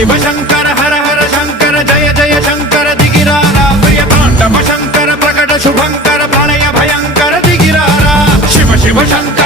शिव शंकर हर हर शंकर जय जय शंकर दिगिरारा प्रिय तांडव शंकर प्रकट शुभंकर प्रलय भयंकर दिगिरारा शिव शिव शंकर